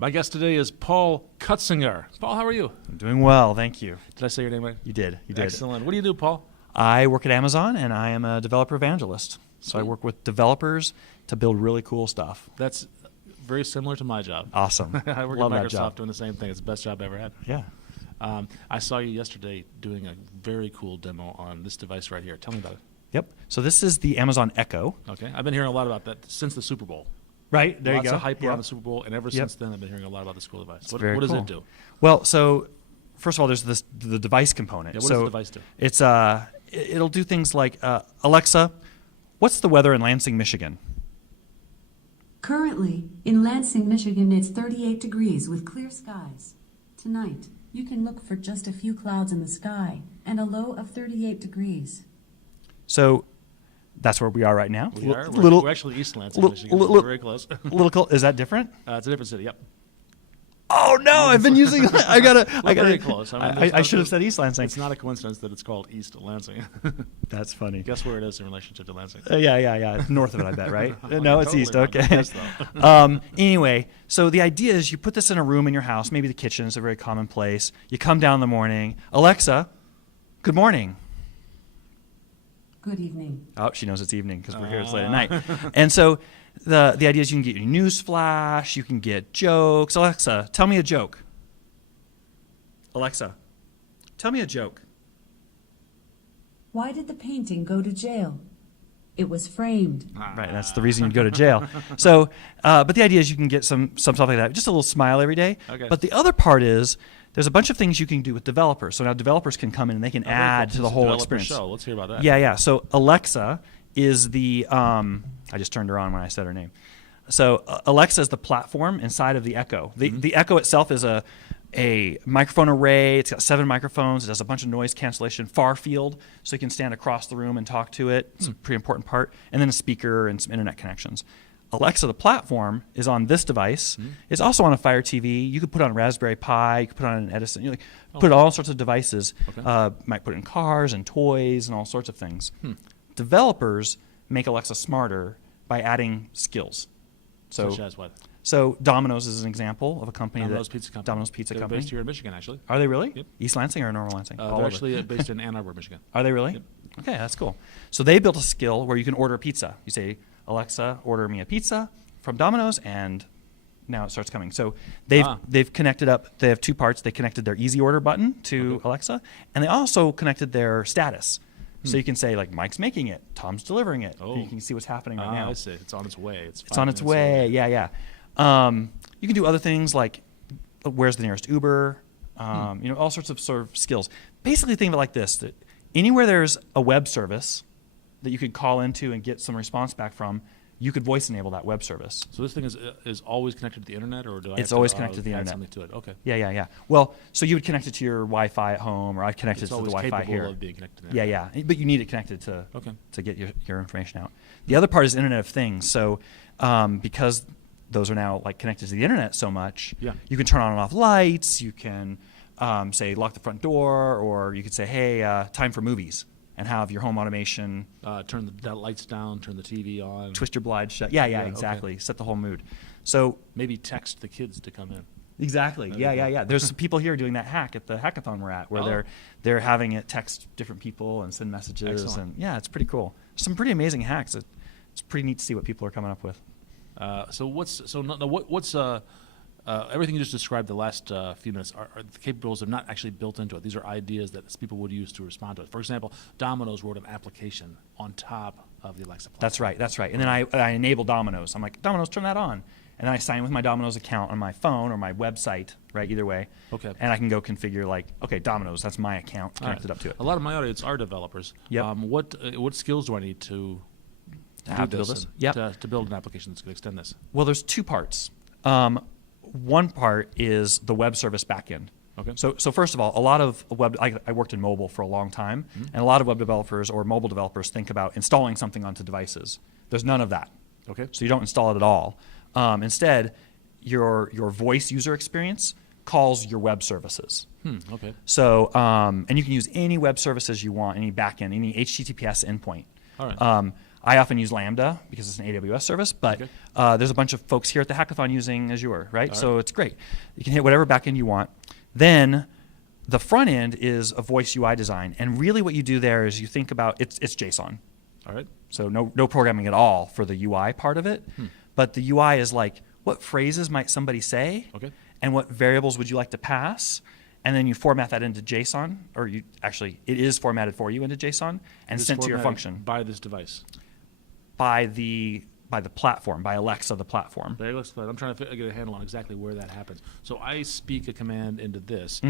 My guest today is Paul Cutsinger. Paul, how are you? I'm doing well, thank you. Did I say your name right? You did. Excellent. What do you do, Paul? I work at Amazon, and I am a developer evangelist. So I work with developers to build really cool stuff. That's very similar to my job. Awesome. I work Love at that Microsoft job. doing the same thing. It's the best job I ever had. Yeah. I saw you yesterday doing a very cool demo on this device right here. Tell me about it. Yep. So this is the Amazon Echo. Okay. I've been hearing a lot about that since the Super Bowl. Right. There Lots you go. of hype Yep. around the Super Bowl, and ever Yep. since then I've been hearing a lot about this cool device. It's What very does cool. it do? Well, so first of all, there's the device component. Yeah, what so does the device do? It's it'll do things like Alexa, what's the weather in Lansing, Michigan? Currently, in Lansing, Michigan, it's 38 degrees with clear skies. Tonight, you can look for just a few clouds in the sky and a low of 38 degrees. So that's where we are right now. We are. Little, We're actually East Lansing, little- Michigan. little- We're very close. little cool. Is that different? It's a different city. Yep. Oh no! I've been using. I gotta. Very close. I should have said East Lansing. It's not a coincidence that it's called East Lansing. That's funny. Guess where it is in relationship to Lansing? Yeah. North of it, I bet, right? Well, No, it's totally east. wrong. Okay. Yes, though. Anyway, so the idea is you put this in a room in your house, maybe the kitchen is a very common place. You come down in the morning. Alexa, good morning. Good evening. Oh, she knows it's evening because we're here. It's late at night. And so the idea is you can get your news flash. You can get jokes. Alexa, tell me a joke. Alexa, tell me a joke. Why did the painting go to jail? It was framed. Right, that's the reason you go to jail. So, but the idea is you can get some stuff like that, just a little smile every day. Okay. But the other part is there's a bunch of things you can do with developers. So now developers can come in and they can add to the whole Developer experience. Show. Let's hear about that. Yeah. So Alexa is the I just turned her on when I said her name. So Alexa is the platform inside of the Echo. The Echo itself is a microphone array. It's got 7 microphones. It has a bunch of noise cancellation, far field, so you can stand across the room and talk to it. It's a pretty important part. And then a speaker and some internet connections. Alexa, the platform, is on this device. It's also on a Fire TV. You could put it on a Raspberry Pi. You could put it on an Edison. You put it on all sorts of devices. Okay. Might put it in cars and toys and all sorts of things. Developers make Alexa smarter by adding skills. Such as what? So Domino's is an example of a company Domino's that Pizza Company. Domino's Pizza They're Company. based here in Michigan, actually. Are they really? Yep. East Lansing or Normal Lansing? All They're over. actually based in Ann Arbor, Michigan. Are they really? Yep. Okay, that's cool. So they built a skill where you can order a pizza. You say, Alexa, order me a pizza from Domino's, and now it starts coming. So they've connected up. They have 2 parts. They connected their easy order button to Alexa, and they also connected their status. So you can say, like, Mike's making it, Tom's delivering it. Oh. You can see what's happening right now. I see. It's on its way. It's It's on its way. Yeah. You can do other things like where's the nearest Uber, all sorts of skills. Basically, think of it like this: that anywhere there's a web service that you could call into and get some response back from, you could voice enable that web service. So this thing is always connected to the internet, or do I? It's have always to, connected to the add internet. Something to it. Okay. Yeah. Well, so you would connect it to your Wi-Fi at home, or I've connected It's to the always Wi-Fi capable here. of being connected to the internet. Yeah. But you need it connected to Okay. to get your information out. The other part is Internet of Things. So because those are now like connected to the internet so much, Yeah. you can turn on and off lights. You can say lock the front door, or you could say, hey, time for movies, and have your home automation Turn the lights down. Turn the TV on. twist your blinds shut. Yeah, Yeah, exactly. Set the whole mood. So Maybe text the kids to come in. exactly. Yeah. There's some people here doing that hack at the hackathon we're at, where they're having it text different people and send messages. Excellent. And yeah, it's pretty cool. Some pretty amazing hacks. It's pretty neat to see what people are coming up with. What's everything you just described the last few minutes are the capabilities are not actually built into it. These are ideas that people would use to respond to it. For example, Domino's wrote an application on top of the Alexa platform. That's right. And then I enable Domino's. I'm like, Domino's, turn that on. And then I sign with my Domino's account on my phone or my website, right? Either way. Okay. And I can go configure Domino's, that's my account connected up to it. A lot of my audience are developers. Yep. What skills do I need to How to do build this? this? Yep. To build an application that's going to extend this. Well, there's 2 parts. One part is the web service backend. Okay. So first of all, a lot of I worked in mobile for a long time, and a lot of web developers or mobile developers think about installing something onto devices. There's none of that. Okay. So you don't install it at all. Instead, your voice user experience calls your web services. Okay. So and you can use any web services you want, any backend, any HTTPS endpoint. All right. I often use Lambda because it's an AWS service, but Okay. there's a bunch of folks here at the hackathon using Azure, right? All So right. it's great. You can hit whatever backend you want. Then the front end is a voice UI design, and really what you do there is you think about it's JSON. All right. So no programming at all for the UI part of it. But the UI is like, what phrases might somebody say? Okay. And what variables would you like to pass? And then you format that into JSON, or it is formatted for you into JSON and This sent to your formatted function by this device. by the platform, by Alexa, the platform. I'm trying to get a handle on exactly where that happens. So I speak a command into this.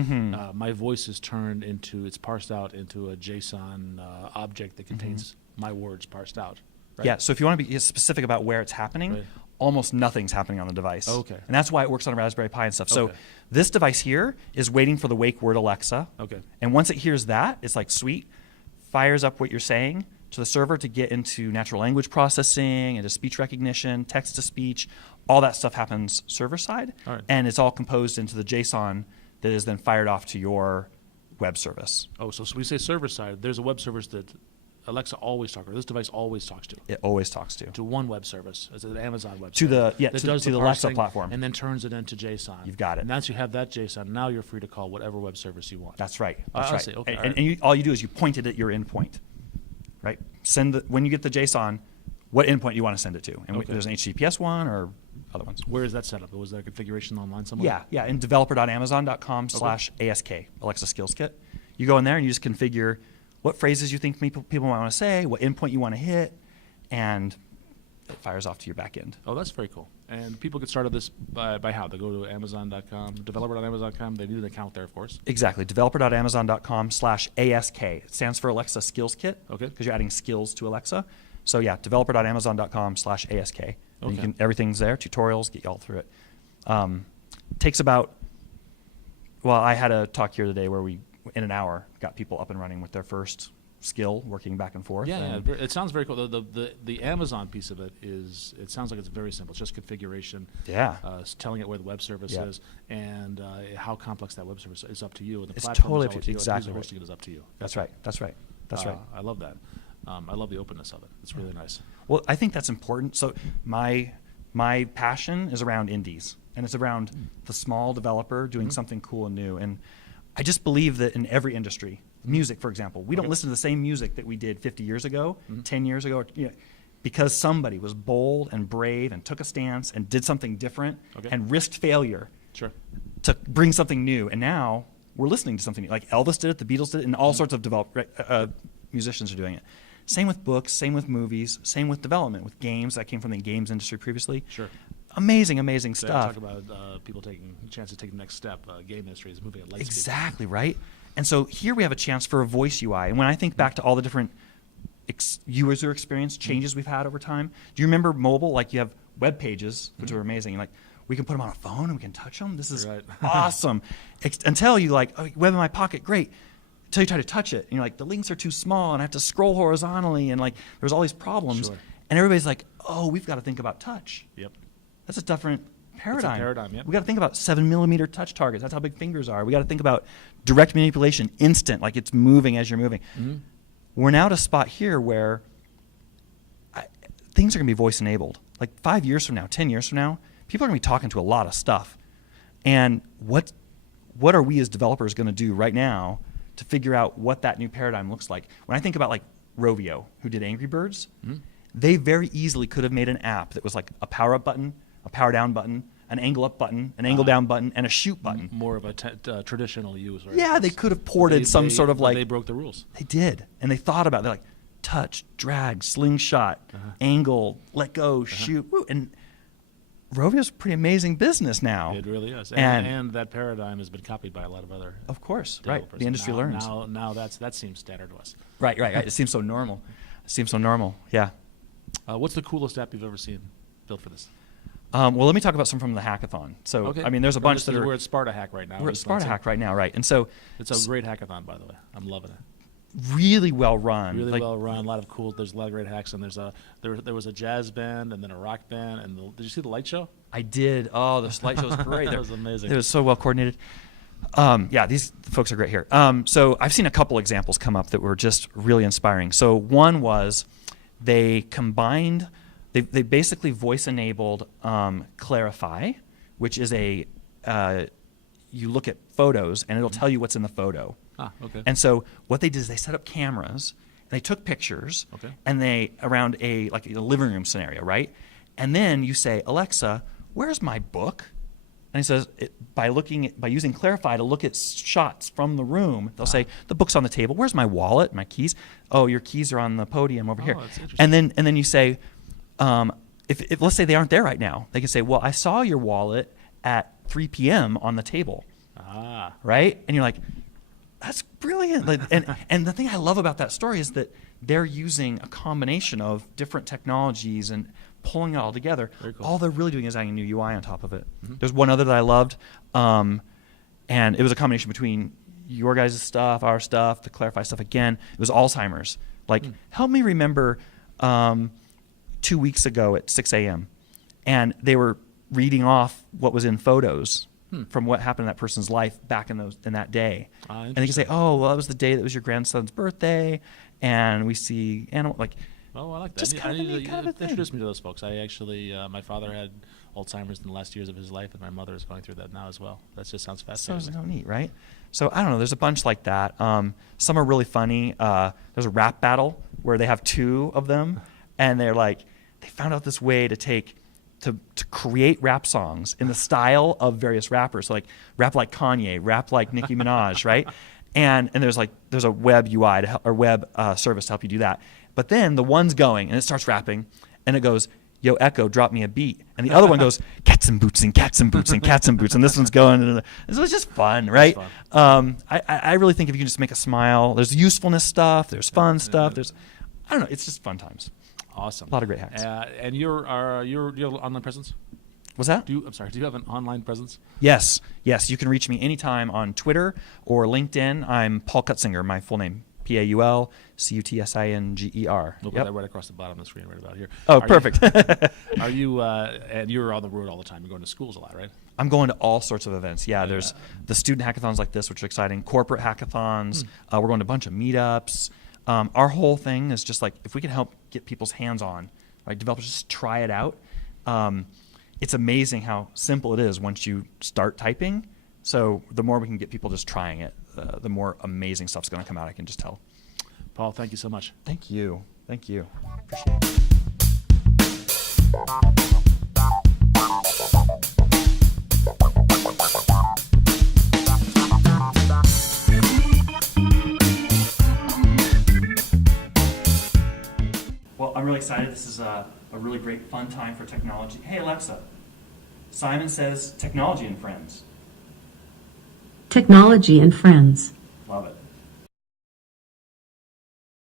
My voice is turned into, it's parsed out into a JSON object that contains my words parsed out. Right? Yeah, so if you want to be specific about where it's happening, Right. almost nothing's happening on the device. Okay. And that's why it works on a Raspberry Pi and stuff. So Okay. this device here is waiting for the wake word Alexa. Okay. And once it hears that, it's like, sweet, fires up what you're saying to the server to get into natural language processing, into speech recognition, text to speech. All that stuff happens server side. All right. And it's all composed into the JSON that is then fired off to your web service. Oh, so we say server side. There's a web service that Alexa always talks to. This device always talks to. It always talks to. One web service. It's an Amazon web To service. the- yeah, that to- does to the Alexa parsing platform. and then turns it into JSON. You've got it. And once you have that JSON, now you're free to call whatever web service you want. That's right. I That's right. see. Okay, And, all right. and all you do is you point it at your endpoint, right? When you get the JSON, what endpoint you want to send it to. And Okay. there's an HTTPS one or other ones. Where is that set up? Was there a configuration online somewhere? Yeah, in developer.amazon.com/ASK, Alexa Skills Kit. You go in there and you just configure what phrases you think people might want to say, what endpoint you want to hit, and it fires off to your back end. Oh, that's very cool. And people get started this by how? They go to Amazon.com, developer.amazon.com. They need an account there, of course. Exactly, developer.amazon.com/ASK. It stands for Alexa Skills Kit. Okay. Because you're adding skills to Alexa. So yeah, developer.amazon.com/ASK. And Okay. everything's there, tutorials, get you all through it. Takes about, I had a talk here today where we, in an hour, got people up and running with their first skill, working back and forth. Yeah, and it sounds very cool. The Amazon piece of it is, it sounds like it's very simple. It's just configuration. Yeah. It's telling it where the web service Yeah. is, and how complex that web service is up to you. And the It's platform totally is up to always you. you, and Exactly who's right. hosting it is up to you. That's right. That's right. I love that. I love the openness of it. It's really nice. Well, I think that's important. So my passion is around indies, and it's around the small developer doing something cool and new. And I just believe that in every industry, music, for example, we don't listen to the same music that we did 50 years ago, 10 years ago, because somebody was bold and brave and took a stance and did something different and risked failure Sure. to bring something new. And now we're listening to something new. Like Elvis did it, the Beatles did it, and all sorts of musicians are doing it. Same with books, same with movies, same with development, with games. I came from the games industry previously. Sure. Amazing So stuff. talk about people taking chances to take the next step. Game industry is moving at light speed. Exactly, right? And so here we have a chance for a voice UI. And when I think back to all the different user experience changes we've had over time, do you remember mobile? Like you have web pages, which are amazing. Like we can put them on a phone and we can touch them. This is Right. awesome. Until you like, oh, web in my pocket, great. Until you try to touch it, and you're like, the links are too small, and I have to scroll horizontally, and like there's all these problems. Sure. And everybody's like, oh, we've got to think about touch. Yep. That's a different paradigm. paradigm, yep. We got to think about 7mm touch targets. That's how big fingers are. We got to think about direct manipulation, instant, like it's moving as you're moving. We're now at a spot here where things are going to be voice enabled. Like 5 years from now, 10 years from now, people are going to be talking to a lot of stuff. And what are we as developers going to do right now to figure out what that new paradigm looks like? When I think about like Rovio, who did Angry Birds, they very easily could have made an app that was like a power up button, a power down button, an angle up button, an angle down button, and a shoot button. More of a traditional use. Right? Yeah, they could have ported some sort of but like. they broke the rules. They did, and they thought about it. They're like, touch, drag, slingshot, angle, let go, shoot, woo. And Rovio's a pretty amazing business now. It really is, And- and that paradigm has been copied by a lot of other. Of course, right. developers. The industry learns. Now that seems standard to us. Right. It seems so normal. Yeah. What's the coolest app you've ever seen built for this? Well, let me talk about some from the hackathon. So, Okay. I mean, there's a bunch that are. We're at Sparta Hack right now. We're at Sparta Hack right now, right? And so It's a great hackathon, by the way. I'm loving it. really well run. Really like, well run. A lot of cool. There's a lot of great hacks, and there was a jazz band and then a rock band. And did you see the light show? I did. Oh, the light show was great. That was amazing. It was so well coordinated. Yeah, these folks are great here. So I've seen a couple examples come up that were just really inspiring. So one was they combined, they basically voice-enabled Clarify, which is you look at photos, and it'll tell you what's in the photo. Ah, okay. And so what they did is they set up cameras, and they took pictures, Okay. and they, around a living room scenario, right? And then you say, Alexa, where's my book? And he says, by using Clarify to look at shots from the room, they'll say, the book's on the table. Where's my wallet, my keys? Oh, your keys are on the podium over here. That's interesting. And then you say, if let's say they aren't there right now, they can say, well, I saw your wallet at 3 p.m. on the table. Ah. Right? And you're like, that's brilliant. And the thing I love about that story is that they're using a combination of different technologies and pulling it all together. Very cool. All they're really doing is adding a new UI on top of it. Mm-hmm. There's one other that I loved, and it was a combination between your guys' stuff, our stuff, the Clarify stuff again. It was Alzheimer's. Like, help me remember 2 weeks ago at 6 a.m. And they were reading off what was in photos from what happened in that person's life back in that day. And they can say, oh, well, that was the day that was your grandson's birthday, and we see animal, like, Oh, I like that. Just I kind of a need neat kind of a thing. introduce me to those folks. I actually, my father had Alzheimer's in the last years of his life, and my mother is going through that now as well. That just sounds fascinating. so neat, right? So I don't know. There's a bunch like that. Some are really funny. There's a rap battle where they have two of them, and they're like, they found out this way to create rap songs in the style of various rappers. So like rap like Kanye, rap like Nicki Minaj, right? And there's a web UI or web service to help you do that. But then the one's going and it starts rapping, and it goes, yo, Echo, drop me a beat. And the other one goes, cats and boots and cats and boots and cats and boots. And this one's going. And so it's just fun, right? Fun. I really think if you can just make a smile, there's usefulness stuff, there's fun stuff, I don't know, it's just fun times. Awesome. A lot of great hacks. And you have an online presence? What's that? Do you have an online presence? Yes. You can reach me anytime on Twitter or LinkedIn. I'm Paul Cutsinger, my full name. PaulCutsinger. We'll put that right across the bottom of the screen right about here. Oh, perfect. Are you, and you're on the road all the time. You're going to schools a lot, right? I'm going to all sorts of events. Yeah, there's the student hackathons like this, which are exciting. Corporate hackathons. We're going to a bunch of meetups. Our whole thing is just like, if we can help get people's hands on, right? Developers just try it out. It's amazing how simple it is once you start typing. So the more we can get people just trying it, the more amazing stuff's going to come out, I can just tell. Paul, thank you so much. Thank you. Appreciate it. Well, I'm really excited. This is a really great fun time for technology. Hey, Alexa, Simon says technology and friends. Technology and friends.